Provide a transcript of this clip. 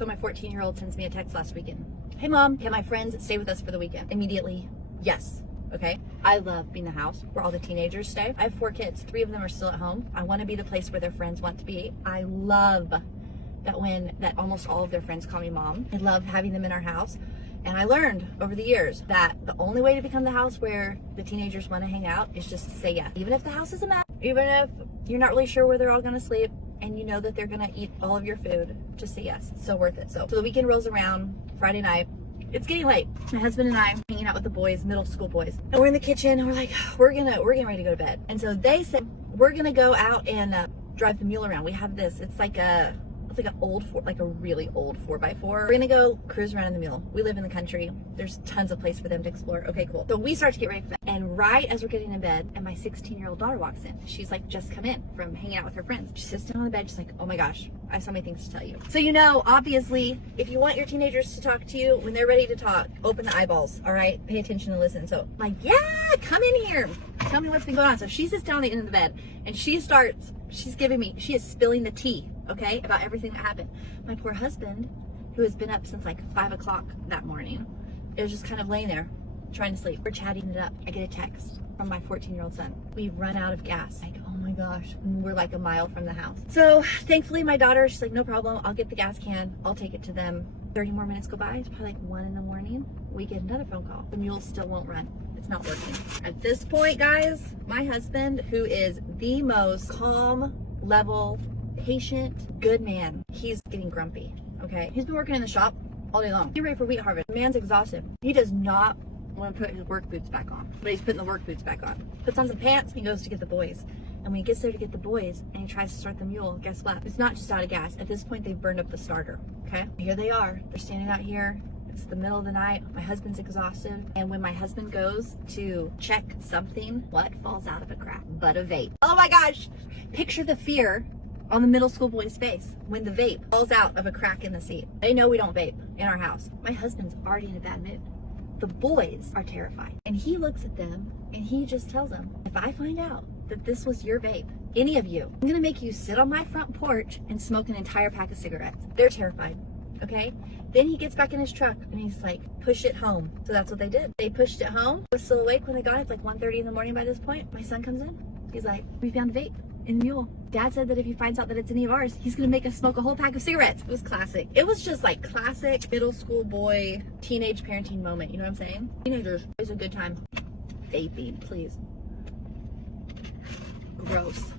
So my 14-year-old sends me a text last weekend. Hey mom, can my friends stay with us for the weekend? Immediately, yes. Okay. I love being the house where all the teenagers stay. I have 4 kids. 3 of them are still at home. I want to be the place where their friends want to be. I love that almost all of their friends call me mom. I love having them in our house. And I learned over the years that the only way to become the house where the teenagers want to hang out is just to say yes. Even if the house is a mess, even if you're not really sure where they're all going to sleep, and you know that they're going to eat all of your food, just say yes. It's so worth it. So the weekend rolls around, Friday night. It's getting late. My husband and I are hanging out with the boys, middle school boys. And we're in the kitchen and we're like, we're getting ready to go to bed. And so they said, we're gonna go out and drive the mule around. We have this, it's like a really old 4x4. We're gonna go cruise around in the mule. We live in the country. There's tons of place for them to explore. Okay, cool. So we start to get ready for bed. And right as we're getting in bed, and my 16-year-old daughter walks in. She's like just come in from hanging out with her friends. She sits down on the bed, she's like, oh my gosh, I have so many things to tell you. So you know, obviously, if you want your teenagers to talk to you, when they're ready to talk, open the eyeballs, all right? Pay attention and listen. So I'm like, yeah, come in here. Tell me what's been going on. So she sits down at the end of the bed and she is spilling the tea, okay, about everything that happened. My poor husband, who has been up since like 5 o'clock that morning, is just kind of laying there trying to sleep. We're chatting it up. I get a text from my 14-year-old son. We've run out of gas. Like, oh my gosh. And we're like a mile from the house. So thankfully my daughter, she's like, no problem. I'll get the gas can. I'll take it to them. 30 more minutes go by. It's probably like 1 in the morning. We get another phone call. The mule still won't run. It's not working. At this point, guys, my husband, who is the most calm, level, patient, good man, he's getting grumpy, okay? He's been working in the shop all day long. He's ready for wheat harvest. The man's exhausted. He does not want to put his work boots back on, but he's putting the work boots back on. Puts on some pants, he goes to get the boys. And when he gets there to get the boys and he tries to start the mule, guess what? It's not just out of gas. At this point, they've burned up the starter, okay? Here they are. They're standing out here. It's the middle of the night. My husband's exhausted. And when my husband goes to check something, what falls out of a crack? But a vape. Oh my gosh. Picture the fear on the middle school boy's face when the vape falls out of a crack in the seat. They know we don't vape in our house. My husband's already in a bad mood. The boys are terrified. And he looks at them and he just tells them, if I find out that this was your vape, any of you, I'm gonna make you sit on my front porch and smoke an entire pack of cigarettes. They're terrified, okay? Then he gets back in his truck and he's like, push it home. So that's what they did. They pushed it home. I was still awake when they got it. It's like 1:30 in the morning by this point. My son comes in. He's like, we found a vape in the mule. Dad said that if he finds out that it's any of ours, he's gonna make us smoke a whole pack of cigarettes. It was classic. It was just like classic middle school boy, teenage parenting moment. You know what I'm saying? Teenagers, it's a good time. Vaping, please. Gross.